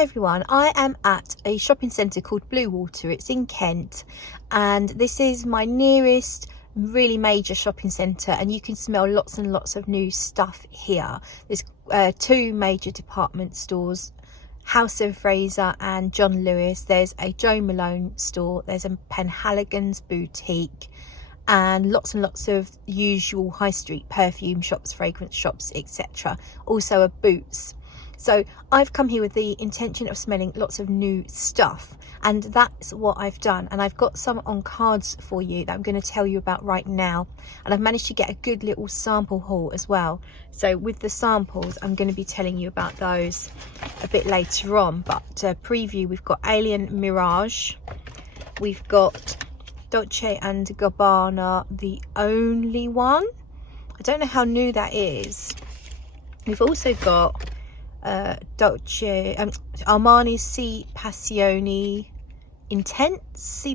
Hi everyone, I am at a shopping centre called Bluewater. It's in Kent, and this is my nearest really major shopping centre, and you can smell lots and lots of new stuff here. There's two major department stores, House of Fraser and John Lewis. There's a Jo Malone store, there's a Penhaligon's boutique, and lots of usual high street perfume shops, fragrance shops, etc. Also a Boots. So I've come here with the intention of smelling lots of new stuff, and that's what I've done. And I've got some on cards for you that I'm going to tell you about right now, and I've managed to get a good little sample haul as well. So with the samples, I'm going to be telling you about those a bit later on, but preview, we've got Alien Mirage, we've got Dolce & Gabbana The Only One. I don't know how new that is. We've also got Armani Sea Passione Intense,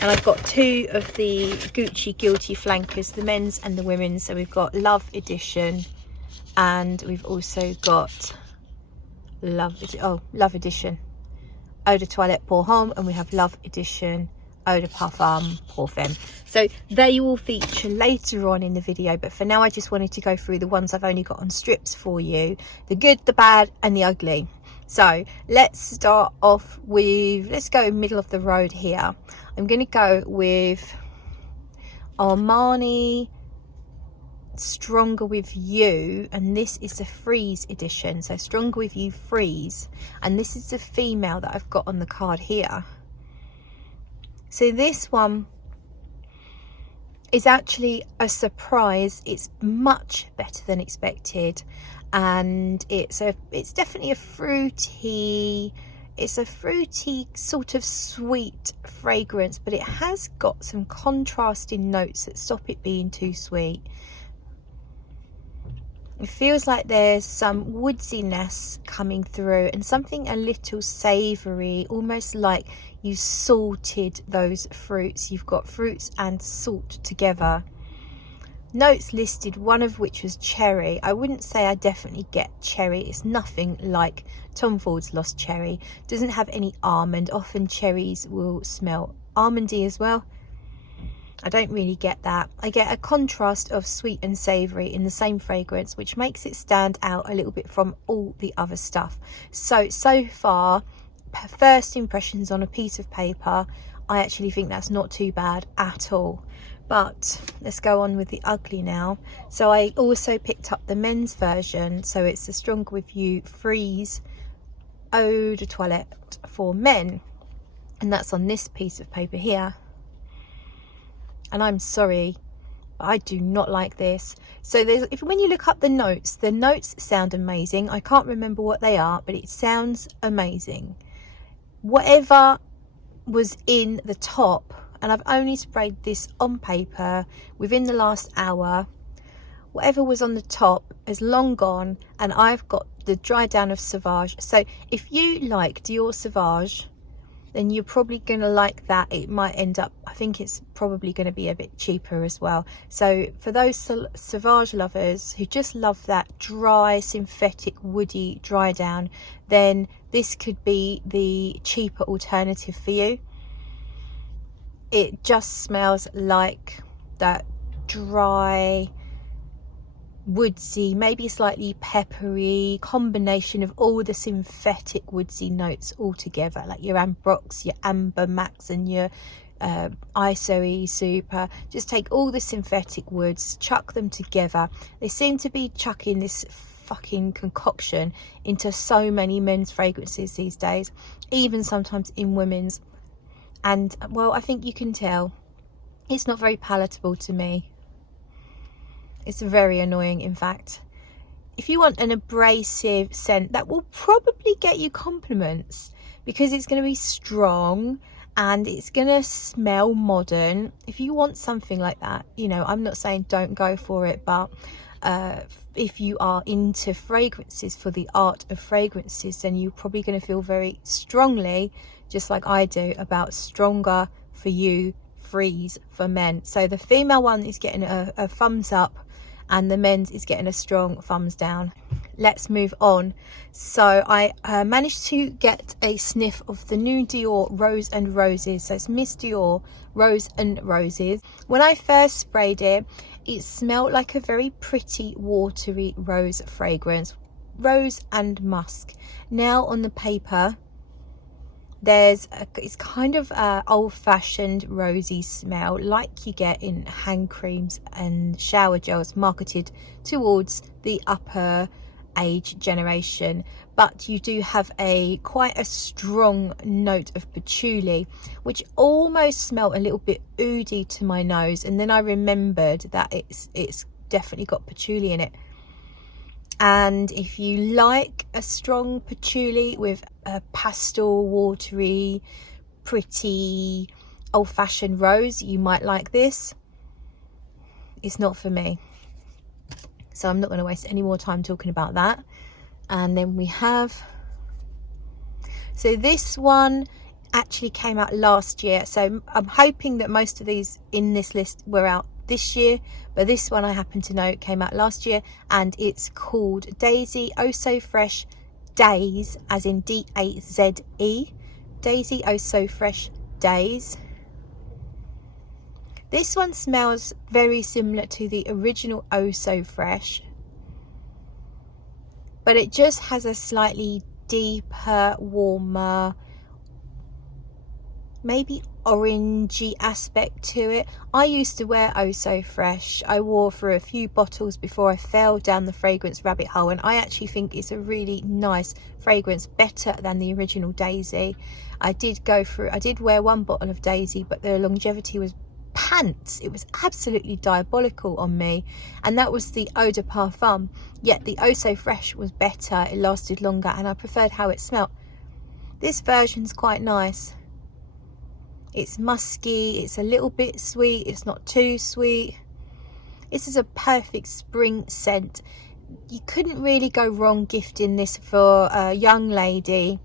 and I've got two of the Gucci Guilty flankers, the men's and the women's. So we've got Love Edition, and we've also got Love Edition Eau de Toilette Pour Homme, and we have Love Edition Eau de Parfum Pour Femme. So they will feature later on in the video, but for now I just wanted to go through the ones I've only got on strips for you, the good, the bad and the ugly. So let's start off with, let's go middle of the road here. I'm going to go with Armani Stronger With You, and this is the Freeze edition. So Stronger With You Freeze, and this is the female that I've got on the card here. So this one is actually a surprise. It's much better than expected, and it's definitely a fruity, it's a fruity sort of sweet fragrance, but it has got some contrasting notes that stop it being too sweet. It feels like there's some woodsiness coming through and something a little savoury, almost like you salted those fruits. You've got fruits and salt together. Notes listed, one of which was cherry. I wouldn't say I definitely get cherry. It's nothing like Tom Ford's Lost Cherry. Doesn't have any almond. Often cherries will smell almondy as well. I don't really get that. I get a contrast of sweet and savoury in the same fragrance, which makes it stand out a little bit from all the other stuff. So far, first impressions on a piece of paper, I actually think that's not too bad at all. But let's go on with the ugly now. So I also picked up the men's version. So it's the Stronger With You Freeze Eau de Toilette for men, and that's on this piece of paper here. And I'm sorry, but I do not like this. So when you look up the notes sound amazing. I can't remember what they are, but it sounds amazing. Whatever was in the top, and I've only sprayed this on paper within the last hour, whatever was on the top is long gone, and I've got the dry down of Sauvage. So if you like Dior Sauvage, then you're probably going to like that. It might end up, I think it's probably going to be a bit cheaper as well. So for those Sauvage lovers who just love that dry, synthetic, woody dry down, then this could be the cheaper alternative for you. It just smells like that dry, woodsy, maybe slightly peppery combination of all the synthetic woodsy notes all together, like your Ambrox, your Amber Max and your Isoe Super. Just take all the synthetic woods, chuck them together. They seem to be chucking this fucking concoction into so many men's fragrances these days, even sometimes in women's, and well, I think you can tell it's not very palatable to me. It's very annoying, in fact. If you want an abrasive scent that will probably get you compliments, because it's going to be strong and it's going to smell modern, if you want something like that, you know, I'm not saying don't go for it, but if you are into fragrances for the art of fragrances, then you're probably going to feel very strongly, just like I do, about Stronger For You Freeze for men. So the female one is getting a thumbs up, and the men's is getting a strong thumbs down. let's move on. So I managed to get a sniff of the new Dior Rose and Roses. So it's Miss Dior Rose and Roses. When I first sprayed it, it smelled like a very pretty watery rose fragrance, rose and musk. Now on the paper, it's kind of a old-fashioned rosy smell like you get in hand creams and shower gels marketed towards the upper age generation, but you do have quite a strong note of patchouli, which almost smelled a little bit oody to my nose, and then I remembered that it's definitely got patchouli in it. And if you like a strong patchouli with a pastel, watery, pretty, old-fashioned rose, you might like this. It's not for me, so I'm not going to waste any more time talking about that. And then we have, so this one actually came out last year, so I'm hoping that most of these in this list were out this year, but this one I happen to know came out last year, and it's called Daisy Oh So Fresh Daze, as in D-A-Z-E, Daisy Oh So Fresh Daze. This one smells very similar to the original Oh So Fresh, but it just has a slightly deeper, warmer, maybe orangey aspect to it. I used to wear Oh So Fresh. I wore through a few bottles before I fell down the fragrance rabbit hole, and I actually think it's a really nice fragrance, better than the original Daisy. I did wear one bottle of Daisy, but the longevity was pants. It was absolutely diabolical on me, and that was the eau de parfum. Yet the Oh So Fresh was better, it lasted longer, and I preferred how it smelled. This version's quite nice. It's musky, it's a little bit sweet, it's not too sweet. This is a perfect spring scent. You couldn't really go wrong gifting this for a young lady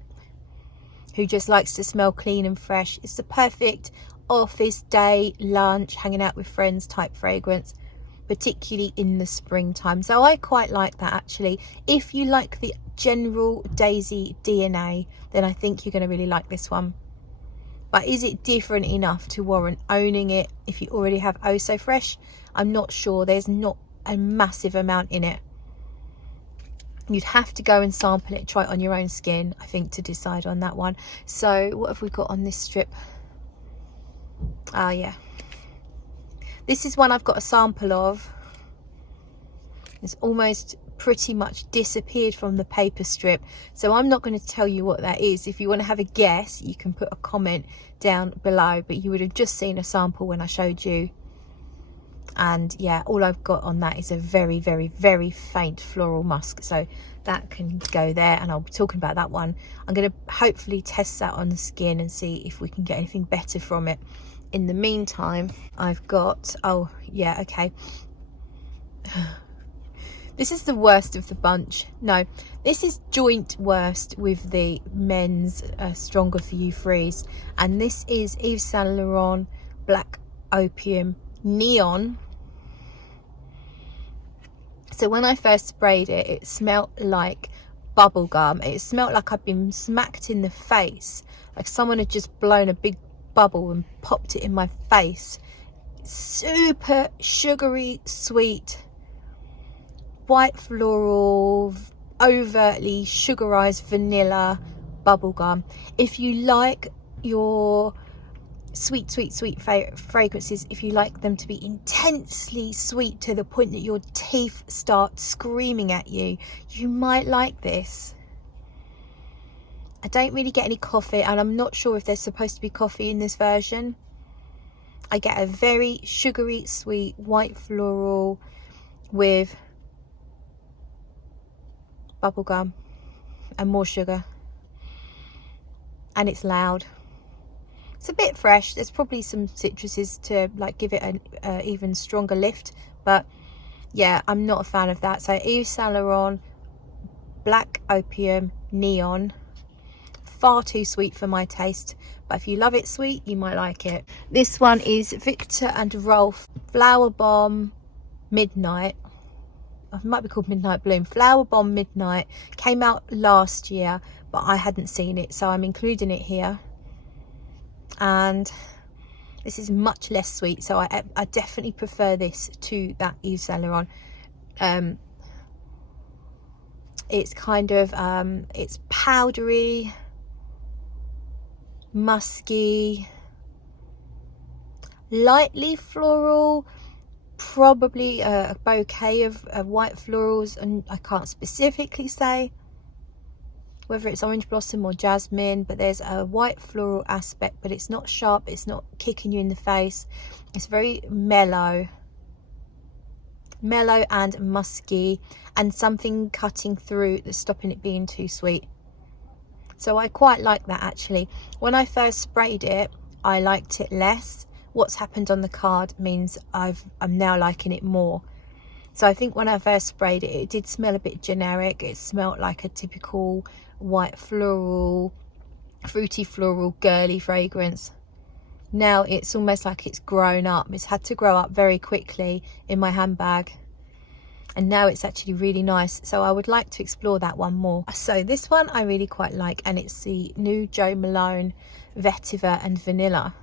who just likes to smell clean and fresh. It's the perfect office day, lunch, hanging out with friends type fragrance, particularly in the springtime. So I quite like that actually. If you like the general Daisy DNA, then I think you're going to really like this one. But is it different enough to warrant owning it if you already have Oh So Fresh? I'm not sure. There's not a massive amount in it. You'd have to go and sample it, try it on your own skin, I think, to decide on that one. So what have we got on this strip? Ah, yeah. This is one I've got a sample of. It's almost pretty much disappeared from the paper strip, so I'm not going to tell you what that is. If you want to have a guess, you can put a comment down below, but you would have just seen a sample when I showed you. And yeah, all I've got on that is a very, very, very faint floral musk, so that can go there, and I'll be talking about that one. I'm going to hopefully test that on the skin and see if we can get anything better from it. In the meantime, I've got, oh yeah, okay. This is the worst of the bunch. No, this is joint worst with the men's Stronger For You Freeze. And this is Yves Saint Laurent Black Opium Neon. So when I first sprayed it, it smelled like bubble gum. It smelled like I'd been smacked in the face, like someone had just blown a big bubble and popped it in my face. Super sugary sweet, white floral, overtly sugarized vanilla bubblegum. If you like your sweet fragrances, if you like them to be intensely sweet to the point that your teeth start screaming at you, you might like this. I don't really get any coffee, and I'm not sure if there's supposed to be coffee in this version. I get a very sugary sweet white floral with bubblegum and more sugar, and it's loud. It's a bit fresh. There's probably some citruses to like give it an even stronger lift, but yeah, I'm not a fan of that. So Yves Saint Laurent Black Opium Neon, far too sweet for my taste, but if you love it sweet, you might like it. This one is Viktor and Rolf Flowerbomb Midnight. it might be called Midnight Bloom. Flowerbomb Midnight came out last year, but I hadn't seen it, so I'm including it here. And this is much less sweet, so I definitely prefer this to that Yves Saint Laurent. It's kind of it's powdery, musky, lightly floral, probably a bouquet of white florals, and I can't specifically say whether it's orange blossom or jasmine, but there's a white floral aspect, but it's not sharp, it's not kicking you in the face. It's very mellow and musky, and something cutting through that's stopping it being too sweet. So I quite like that actually. When I first sprayed it, I liked it less. What's happened on the card means I'm now liking it more. So I think when I first sprayed it, it did smell a bit generic. It smelled like a typical white floral, fruity floral, girly fragrance. Now it's almost like it's grown up. It's had to grow up very quickly in my handbag, and now it's actually really nice. So I would like to explore that one more. So this one I really quite like, and it's the new Jo Malone Vetiver and Vanilla.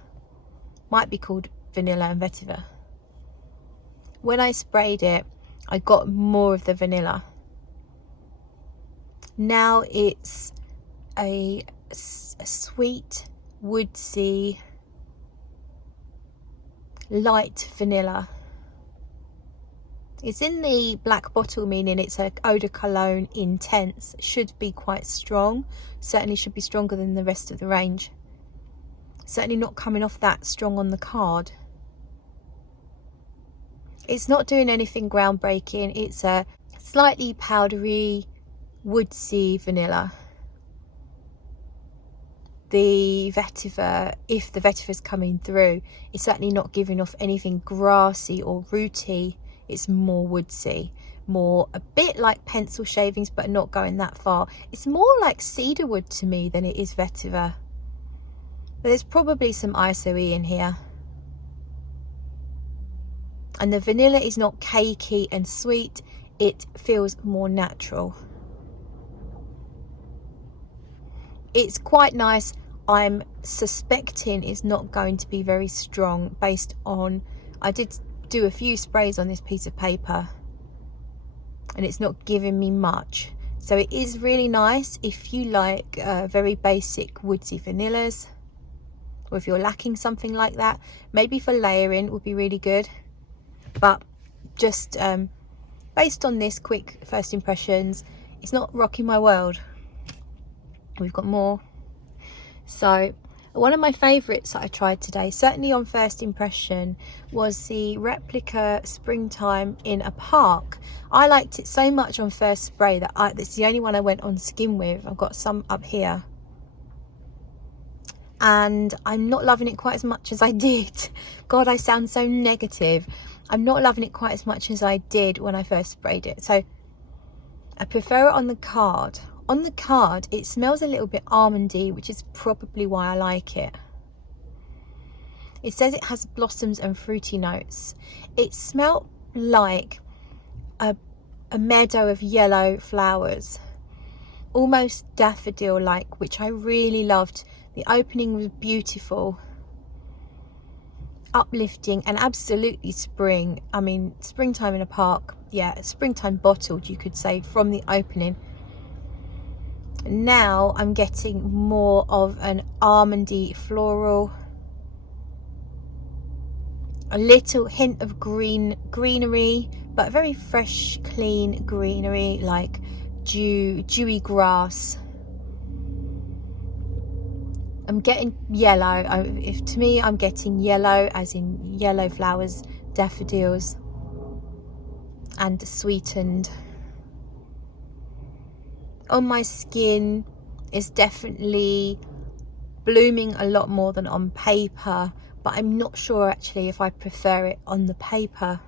Might be called Vanilla and Vetiver. When I sprayed it, I got more of the vanilla. Now it's a sweet, woodsy, light vanilla. It's in the black bottle, meaning it's a eau de cologne intense. Should be quite strong, certainly should be stronger than the rest of the range. Certainly not coming off that strong on the card. It's not doing anything groundbreaking. It's a slightly powdery, woodsy vanilla. The vetiver, if the vetiver is coming through, it's certainly not giving off anything grassy or rooty. It's more woodsy, more a bit like pencil shavings, but not going that far. It's more like cedarwood to me than it is vetiver. But there's probably some ISOE in here. And the vanilla is not cakey and sweet. It feels more natural. It's quite nice. I'm suspecting it's not going to be very strong based on, I did do a few sprays on this piece of paper and it's not giving me much. So it is really nice if you like very basic woodsy vanillas, or if you're lacking something like that. Maybe for layering would be really good. But just based on this quick first impressions, it's not rocking my world. We've got more. So one of my favorites that I tried today, certainly on first impression, was the replica Springtime in a Park. I liked it so much on first spray that it's the only one I went on skin with. I've got some up here, and I'm not loving it quite as much as I did. God, I sound so negative. I'm not loving it quite as much as I did when I first sprayed it. So I prefer it on the card. On the card, it smells a little bit almondy, which is probably why I like it. It says it has blossoms and fruity notes. It smelled like a meadow of yellow flowers, almost daffodil-like, which I really loved. The opening was beautiful, uplifting, and absolutely spring. I mean, springtime in a park. Yeah, springtime bottled, you could say, from the opening. Now I'm getting more of an almondy floral, a little hint of greenery, but very fresh, clean greenery, like dewy grass. I'm getting yellow. To me, I'm getting yellow, as in yellow flowers, daffodils, and sweetened. On my skin, it's definitely blooming a lot more than on paper, but I'm not sure actually if I prefer it on the paper.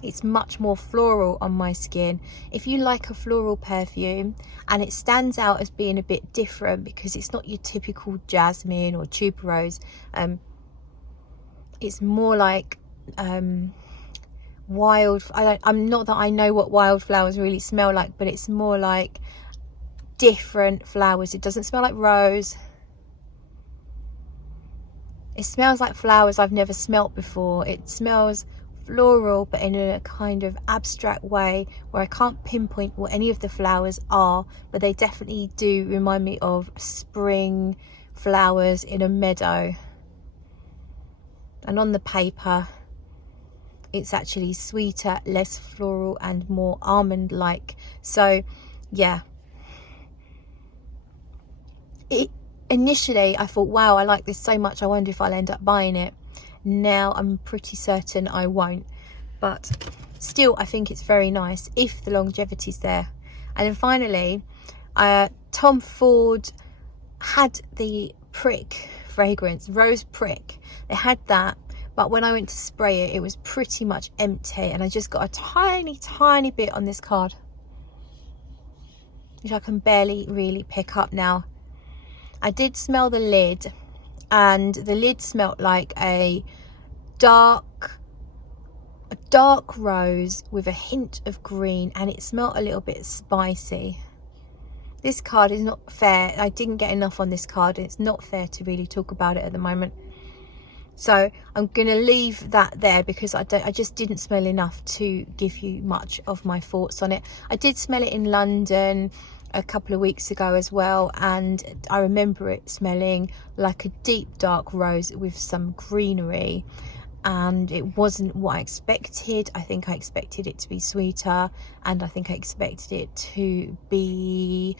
It's much more floral on my skin. If you like a floral perfume and it stands out as being a bit different because it's not your typical jasmine or tuberose, it's more like wild, I'm not that I know what wildflowers really smell like, but it's more like different flowers. It doesn't smell like rose. It smells like flowers I've never smelt before. It smells floral, but in a kind of abstract way where I can't pinpoint what any of the flowers are, but they definitely do remind me of spring flowers in a meadow. And on the paper, it's actually sweeter, less floral, and more almond like. So yeah, initially I thought, wow, I like this so much, I wonder if I'll end up buying it. Now I'm pretty certain I won't, but still I think it's very nice if the longevity's there. And then finally, Tom Ford had the prick fragrance, rose prick. They had that, but when I went to spray it, it was pretty much empty, and I just got a tiny bit on this card, which I can barely really pick up now. I did smell the lid, and the lid smelled like a dark rose with a hint of green, and it smelled a little bit spicy. This card is not fair. I didn't get enough on this card, and it's not fair to really talk about it at the moment. So I'm gonna leave that there because I just didn't smell enough to give you much of my thoughts on it. I did smell it in London a couple of weeks ago as well, and I remember it smelling like a deep dark rose with some greenery, and it wasn't what I expected. I think I expected it to be sweeter, and I think I expected it to be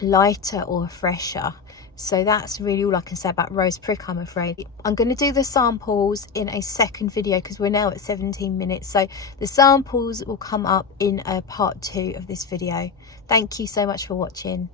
lighter or fresher. So that's really all I can say about rose prick, I'm afraid. I'm going to do the samples in a second video because we're now at 17 minutes. So the samples will come up in a part 2 of this video. Thank you so much for watching.